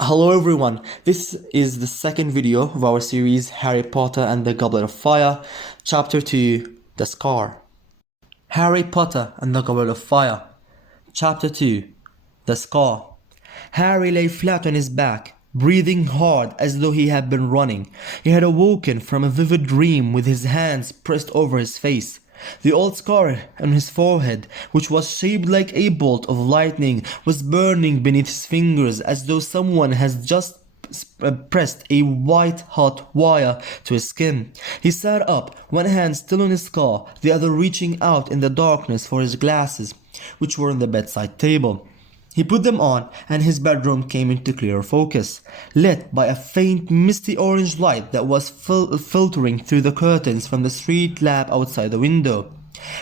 Hello everyone, this is the second video of our series Harry Potter and the Goblet of Fire, Chapter 2, The Scar. Harry Potter and the Goblet of Fire, Chapter 2, The Scar. Harry lay flat on his back, breathing hard as though he had been running. He had awoken from a vivid dream with his hands pressed over his face. The old scar on his forehead, which was shaped like a bolt of lightning, was burning beneath his fingers as though someone has just pressed a white-hot wire to his skin. He sat up, one hand still on his scar, the other reaching out in the darkness for his glasses, which were on the bedside table. He put them on, and his bedroom came into clear focus, lit by a faint misty orange light that was filtering through the curtains from the street lamp outside the window.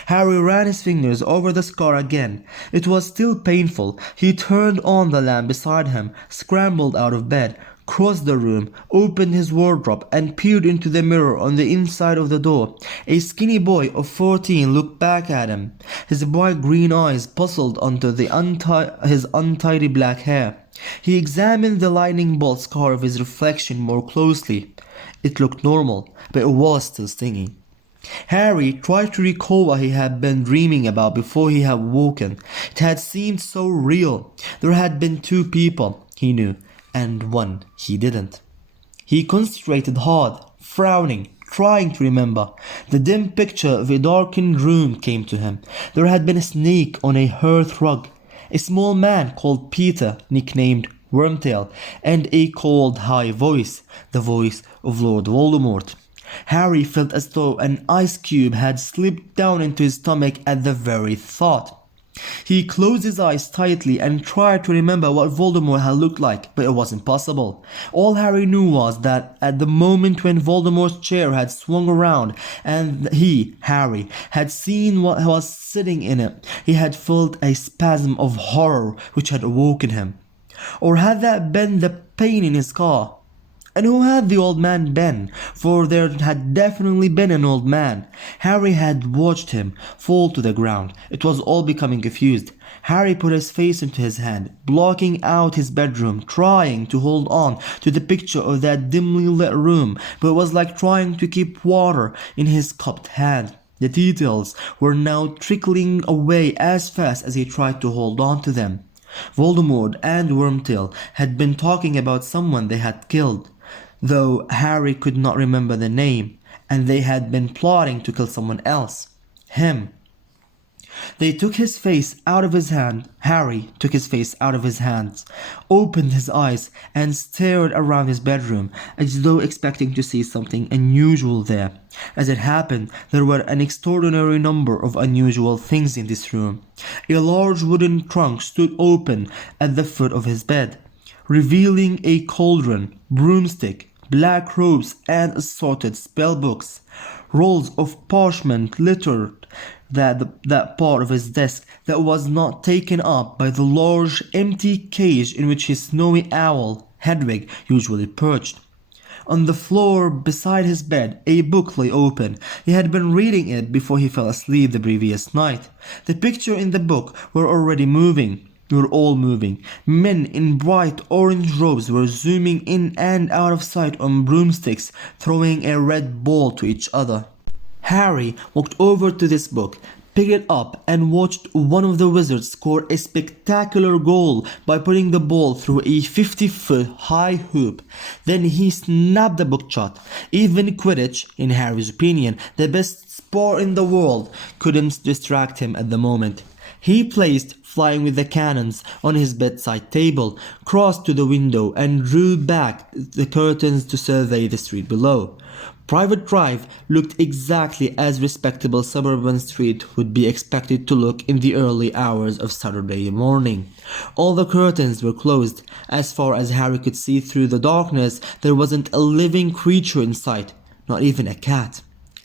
Harry ran his fingers over the scar again. It was still painful. He turned on the lamp beside him, scrambled out of bed, crossed the room, opened his wardrobe, and peered into the mirror on the inside of the door. A skinny boy of 14 looked back at him, his bright green eyes puzzled under his untidy black hair. He examined the lightning bolt scar of his reflection more closely. It looked normal, but it was still stinging. Harry tried to recall what he had been dreaming about before he had woken. It had seemed so real. There had been two people, he knew, and one he didn't. He concentrated hard, frowning, trying to remember. The dim picture of a darkened room came to him. There had been a snake on a hearth rug, a small man called Peter, nicknamed Wormtail, and a cold high voice, the voice of Lord Voldemort. Harry felt as though an ice cube had slipped down into his stomach at the very thought. He closed his eyes tightly and tried to remember what Voldemort had looked like, but it was impossible. All Harry knew was that at the moment when Voldemort's chair had swung around and he, Harry, had seen what was sitting in it, he had felt a spasm of horror which had awoken him. Or had that been the pain in his scar? And who had the old man been? For there had definitely been an old man. Harry had watched him fall to the ground. It was all becoming confused. Harry put his face into his hand, blocking out his bedroom, trying to hold on to the picture of that dimly lit room, but it was like trying to keep water in his cupped hand. The details were now trickling away as fast as he tried to hold on to them. Voldemort and Wormtail had been talking about someone they had killed, though Harry could not remember the name, and they had been plotting to kill someone else. Him. They took his face out of his hand. Harry took his face out of his hands, opened his eyes, and stared around his bedroom as though expecting to see something unusual there. As it happened, there were an extraordinary number of unusual things in this room. A large wooden trunk stood open at the foot of his bed, revealing a cauldron, broomstick, black robes, and assorted spellbooks. Rolls of parchment littered that part of his desk that was not taken up by the large empty cage in which his snowy owl, Hedwig, usually perched. On the floor beside his bed, a book lay open. He had been reading it before he fell asleep the previous night. The pictures in the book were already moving. We were all moving. Men in bright orange robes were zooming in and out of sight on broomsticks, throwing a red ball to each other. Harry walked over to this book, picked it up, and watched one of the wizards score a spectacular goal by putting the ball through a 50-foot high hoop. Then he snapped the book shut. Even Quidditch, in Harry's opinion, the best sport in the world, couldn't distract him at the moment. He placed Flying with the Cannons on his bedside table, crossed to the window, and drew back the curtains to survey the street below. Private Drive looked exactly as respectable suburban street would be expected to look in the early hours of Saturday morning. All the curtains were closed. As far as Harry could see through the darkness, there wasn't a living creature in sight, not even a cat.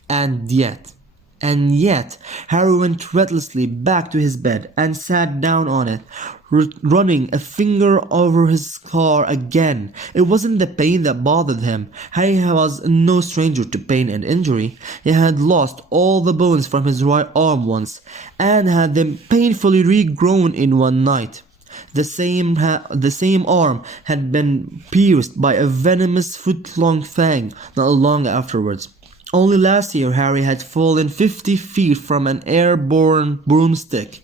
And yet, Harry went restlessly back to his bed and sat down on it, running a finger over his scar again. It wasn't the pain that bothered him. Harry was no stranger to pain and injury. He had lost all the bones from his right arm once, and had them painfully regrown in one night. The same arm had been pierced by a venomous foot-long fang not long afterwards. Only last year Harry had fallen 50 feet from an airborne broomstick.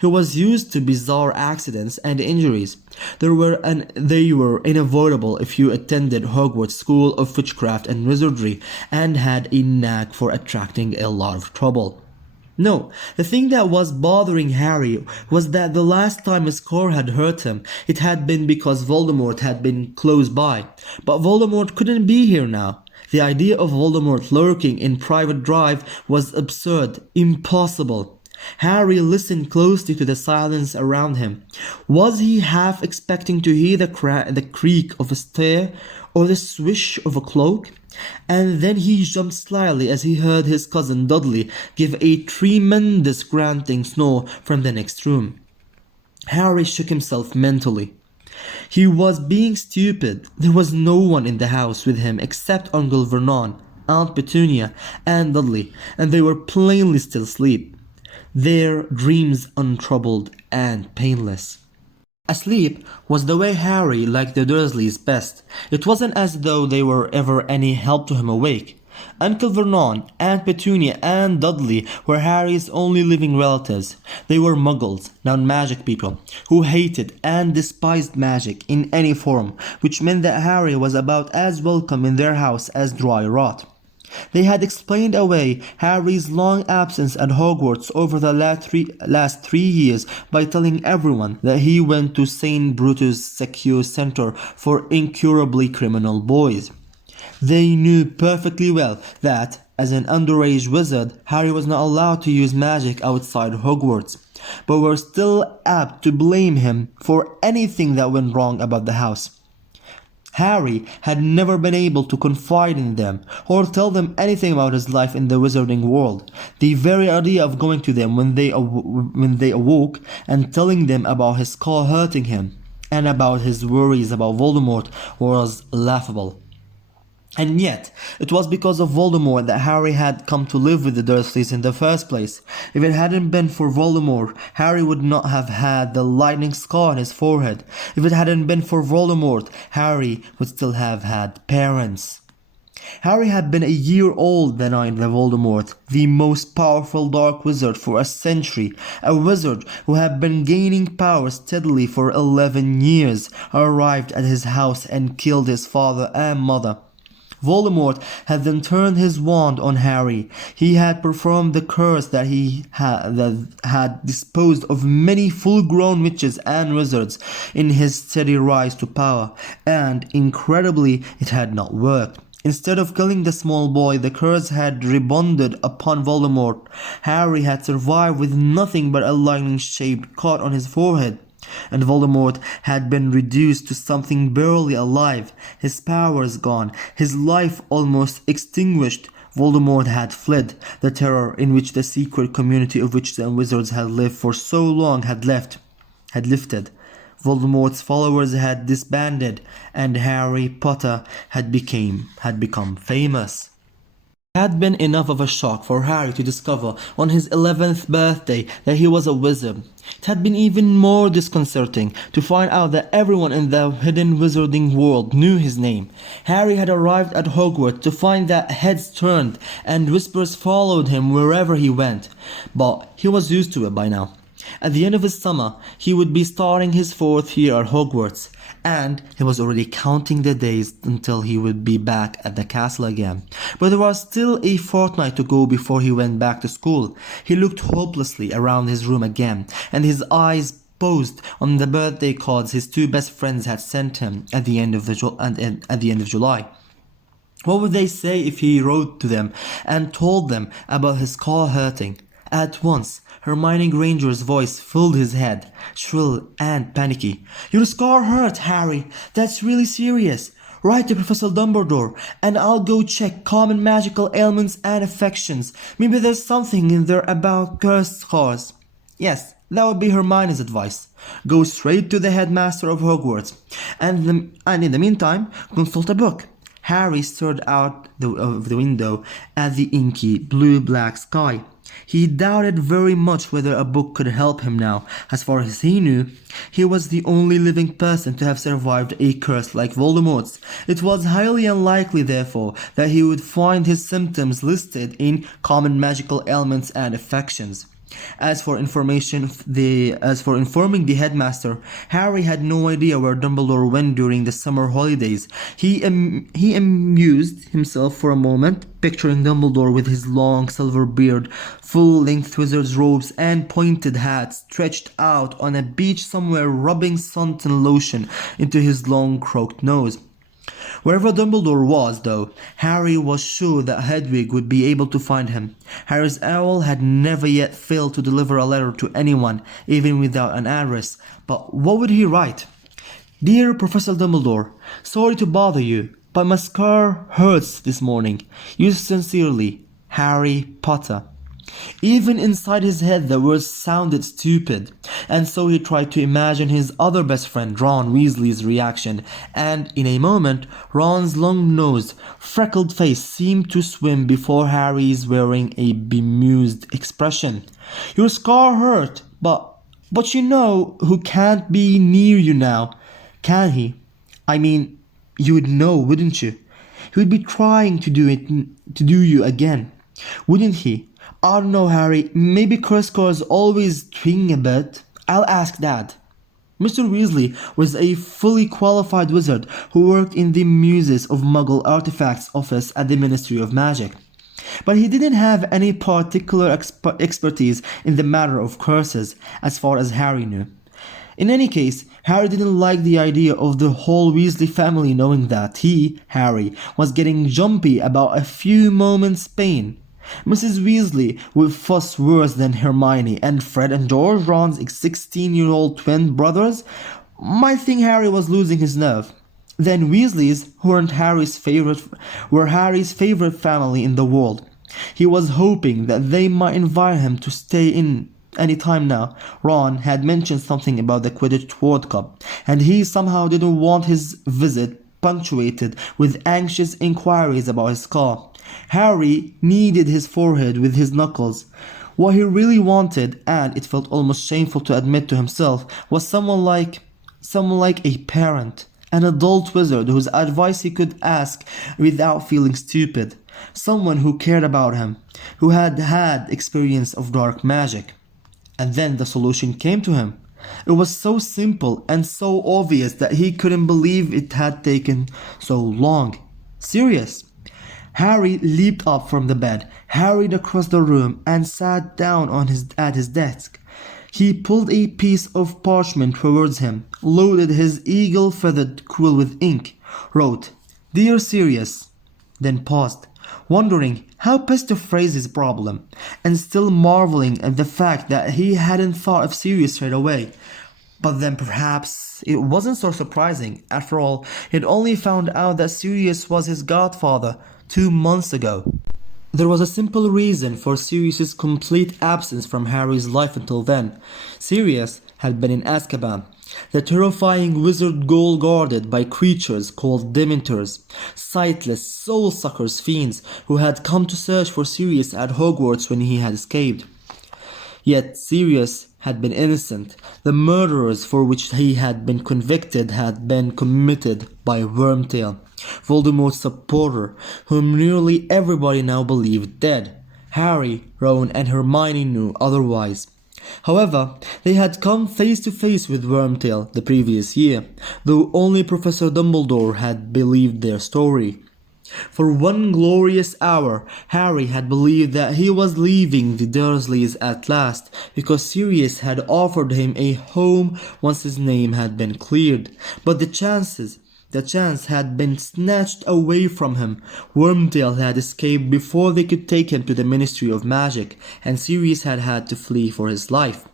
He was used to bizarre accidents and injuries. They were unavoidable if you attended Hogwarts School of Witchcraft and Wizardry and had a knack for attracting a lot of trouble. No, the thing that was bothering Harry was that the last time a scar had hurt him, it had been because Voldemort had been close by. But Voldemort couldn't be here now. The idea of Voldemort lurking in Private Drive was absurd, impossible. Harry listened closely to the silence around him. Was he half expecting to hear the creak of a stair or the swish of a cloak? And then he jumped slightly as he heard his cousin Dudley give a tremendous grunting snore from the next room. Harry shook himself mentally. He was being stupid. There was no one in the house with him except Uncle Vernon, Aunt Petunia, and Dudley, and they were plainly still asleep. Their dreams untroubled and painless. Asleep was the way Harry liked the Dursleys best. It wasn't as though they were ever any help to him awake. Uncle Vernon, Aunt Petunia, and Dudley were Harry's only living relatives. They were muggles, non-magic people, who hated and despised magic in any form, which meant that Harry was about as welcome in their house as dry rot. They had explained away Harry's long absence at Hogwarts over the last 3 years by telling everyone that he went to St. Brutus Secure Center for incurably criminal boys. They knew perfectly well that, as an underage wizard, Harry was not allowed to use magic outside Hogwarts, but were still apt to blame him for anything that went wrong about the house. Harry had never been able to confide in them or tell them anything about his life in the wizarding world. The very idea of going to them when they awoke and telling them about his skull hurting him and about his worries about Voldemort was laughable. And yet, it was because of Voldemort that Harry had come to live with the Dursleys in the first place. If it hadn't been for Voldemort, Harry would not have had the lightning scar on his forehead. If it hadn't been for Voldemort, Harry would still have had parents. Harry had been a year old the night that Voldemort, the most powerful dark wizard for a century, a wizard who had been gaining power steadily for 11 years, arrived at his house and killed his father and mother. Voldemort had then turned his wand on Harry. He had performed the curse that had disposed of many full-grown witches and wizards in his steady rise to power, and incredibly, it had not worked. Instead of killing the small boy, the curse had rebounded upon Voldemort. Harry had survived with nothing but a lightning-shaped cut on his forehead. And Voldemort had been reduced to something barely alive, his powers gone, his life almost extinguished. Voldemort had fled. The terror in which the secret community of witches and wizards had lived for so long had lifted. Voldemort's followers had disbanded, and Harry Potter had become famous. It had been enough of a shock for Harry to discover on his 11th birthday that he was a wizard. It had been even more disconcerting to find out that everyone in the hidden wizarding world knew his name. Harry had arrived at Hogwarts to find that heads turned and whispers followed him wherever he went, but he was used to it by now. At the end of his summer, he would be starting his 4th year at Hogwarts, and he was already counting the days until he would be back at the castle again. But there was still a fortnight to go before he went back to school. He looked hopelessly around his room again, and his eyes paused on the birthday cards his 2 best friends had sent him at the end of July. What would they say if he wrote to them and told them about his car hurting? At once, Hermione Granger's voice filled his head, shrill and panicky. "Your scar hurt, Harry. That's really serious. Write to Professor Dumbledore, and I'll go check common magical ailments and affections. Maybe there's something in there about cursed scars." Yes, that would be Hermione's advice. Go straight to the headmaster of Hogwarts, and in the meantime, consult a book. Harry stared out of the window at the inky blue-black sky. He doubted very much whether a book could help him now. As far as he knew, he was the only living person to have survived a curse like Voldemort's. It was highly unlikely, therefore, that he would find his symptoms listed in common magical ailments and affections. As for informing the headmaster, Harry had no idea where Dumbledore went during the summer holidays. He amused himself for a moment, picturing Dumbledore with his long silver beard, full-length wizard's robes, and pointed hat, stretched out on a beach somewhere, rubbing suntan lotion into his long crooked nose. Wherever Dumbledore was, though, Harry was sure that Hedwig would be able to find him. Harry's owl had never yet failed to deliver a letter to anyone, even without an address. But what would he write? Dear Professor Dumbledore, sorry to bother you, but my scar hurts this morning. Yours sincerely, Harry Potter. Even inside his head the words sounded stupid, and so he tried to imagine his other best friend Ron Weasley's reaction, and in a moment Ron's long-nosed, freckled face seemed to swim before Harry's wearing a bemused expression. Your scar hurt, but you know who can't be near you now, can he? I mean, you would know, wouldn't you? He would be trying to do you again, wouldn't he? I don't know, Harry. Maybe curse scars always twing a bit. I'll ask Dad. Mr. Weasley was a fully qualified wizard who worked in the Muses of Muggle Artifacts office at the Ministry of Magic. But he didn't have any particular expertise in the matter of curses, as far as Harry knew. In any case, Harry didn't like the idea of the whole Weasley family knowing that he, Harry, was getting jumpy about a few moments' pain. Mrs. Weasley would fuss worse than Hermione, and Fred and George, Ron's 16-year-old twin brothers, might think Harry was losing his nerve. Then Weasleys were Harry's favorite family in the world. He was hoping that they might invite him to stay in any time now. Ron had mentioned something about the Quidditch World Cup, and he somehow didn't want his visit punctuated with anxious inquiries about his scar. Harry kneaded his forehead with his knuckles. What he really wanted, and it felt almost shameful to admit to himself, was someone like a parent, an adult wizard whose advice he could ask without feeling stupid, someone who cared about him, who had had experience of dark magic. And then the solution came to him. It was so simple and so obvious that he couldn't believe it had taken so long. Sirius. Harry leaped up from the bed, hurried across the room, and sat down at his desk. He pulled a piece of parchment towards him, loaded his eagle-feathered quill with ink, wrote, Dear Sirius, then paused, wondering how best to phrase his problem, and still marveling at the fact that he hadn't thought of Sirius straight away. But then perhaps it wasn't so surprising. After all, he'd only found out that Sirius was his godfather 2 months ago. There was a simple reason for Sirius's complete absence from Harry's life until then. Sirius had been in Azkaban, the terrifying wizard gaol guarded by creatures called Dementors, sightless, soul-suckers fiends who had come to search for Sirius at Hogwarts when he had escaped. Yet Sirius had been innocent. The murderers for which he had been convicted had been committed by Wormtail, Voldemort's supporter, whom nearly everybody now believed dead. Harry, Ron, and Hermione knew otherwise. However, they had come face to face with Wormtail the previous year, though only Professor Dumbledore had believed their story. For one glorious hour, Harry had believed that he was leaving the Dursleys at last, because Sirius had offered him a home once his name had been cleared. But the chance had been snatched away from him. Wormtail had escaped before they could take him to the Ministry of Magic, and Sirius had had to flee for his life.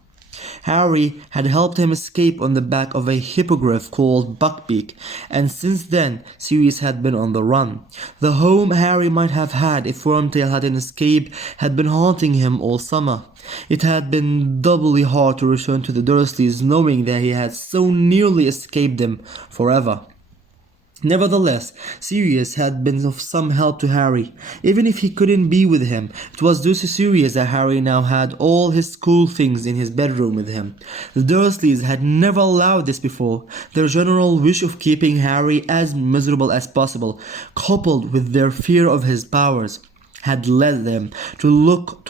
Harry had helped him escape on the back of a hippogriff called Buckbeak, and since then Sirius had been on the run. The home Harry might have had if Wormtail hadn't escaped had been haunting him all summer. It had been doubly hard to return to the Dursleys knowing that he had so nearly escaped them forever. Nevertheless, Sirius had been of some help to Harry. Even if he couldn't be with him, it was due to Sirius that Harry now had all his school things in his bedroom with him. The Dursleys had never allowed this before. Their general wish of keeping Harry as miserable as possible, coupled with their fear of his powers, had led them to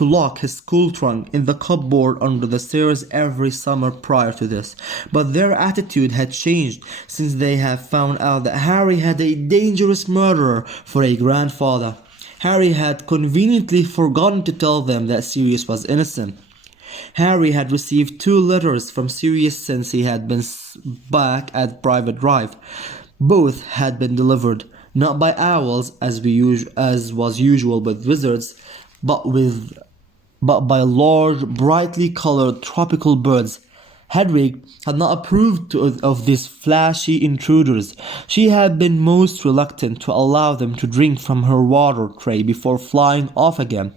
lock his school trunk in the cupboard under the stairs every summer prior to this. But their attitude had changed since they had found out that Harry had a dangerous murderer for a grandfather. Harry had conveniently forgotten to tell them that Sirius was innocent. Harry had received 2 letters from Sirius since he had been back at Private Drive. Both had been delivered not by owls as was usual with wizards, but by large, brightly colored tropical birds. Hedwig had not approved of these flashy intruders. She had been most reluctant to allow them to drink from her water tray before flying off again.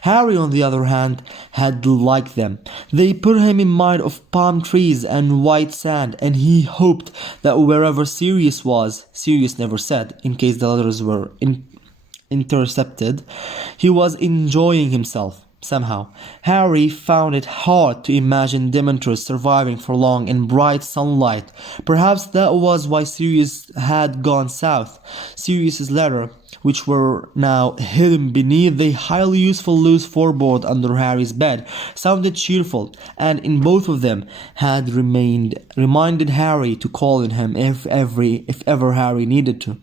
Harry, on the other hand, had liked them. They put him in mind of palm trees and white sand, and he hoped that wherever Sirius was, Sirius never said, in case the letters were intercepted, he was enjoying himself. Somehow, Harry found it hard to imagine Dementors surviving for long in bright sunlight. Perhaps that was why Sirius had gone south. Sirius's letter, which were now hidden beneath the highly useful loose floorboard under Harry's bed, sounded cheerful, and in both of them had reminded Harry to call on him if ever Harry needed to.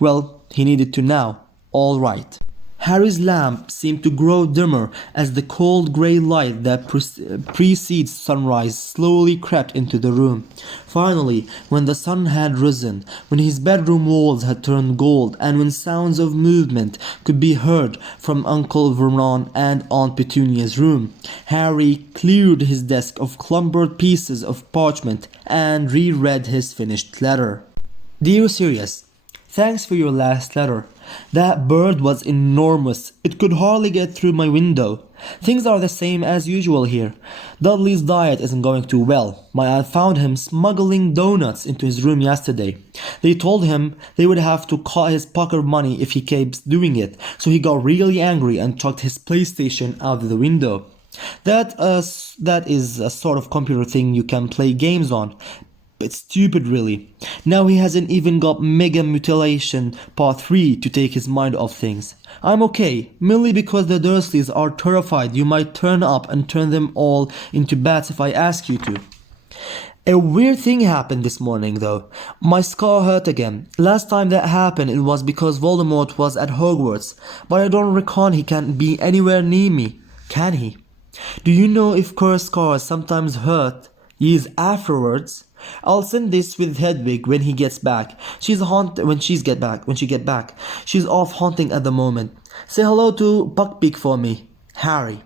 Well, he needed to now. All right. Harry's lamp seemed to grow dimmer as the cold grey light that precedes sunrise slowly crept into the room. Finally, when the sun had risen, when his bedroom walls had turned gold, and when sounds of movement could be heard from Uncle Vernon and Aunt Petunia's room, Harry cleared his desk of clumbered pieces of parchment and reread his finished letter. Dear Sirius, thanks for your last letter. That bird was enormous. It could hardly get through my window. Things are the same as usual here. Dudley's diet isn't going too well. My aunt found him smuggling donuts into his room yesterday. They told him they would have to cut his pocket money if he keeps doing it, so he got really angry and chucked his PlayStation out of the window. That is a sort of computer thing you can play games on. It's stupid, really. Now he hasn't even got Mega Mutilation Part 3 to take his mind off things. I'm okay, merely because the Dursleys are terrified you might turn up and turn them all into bats if I ask you to. A weird thing happened this morning, though. My skull hurt again. Last time that happened, it was because Voldemort was at Hogwarts, but I don't reckon he can be anywhere near me, can he? Do you know if cursed scars sometimes hurt years afterwards? I'll send this with Hedwig when he gets back. When she get back. She's off hunting at the moment. Say hello to Buckbeak for me. Harry.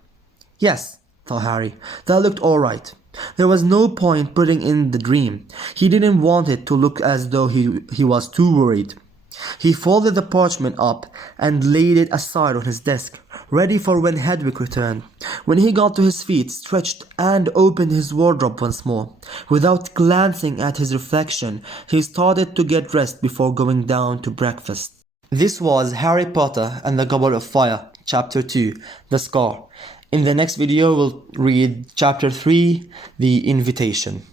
Yes, thought Harry. That looked alright. There was no point putting in the dream. He didn't want it to look as though he was too worried. He folded the parchment up and laid it aside on his desk, ready for when Hedwig returned. When he got to his feet, stretched, and opened his wardrobe once more, without glancing at his reflection, he started to get dressed before going down to breakfast. This was Harry Potter and the Goblet of Fire, Chapter 2, The Scar. In the next video, we'll read Chapter 3, The Invitation.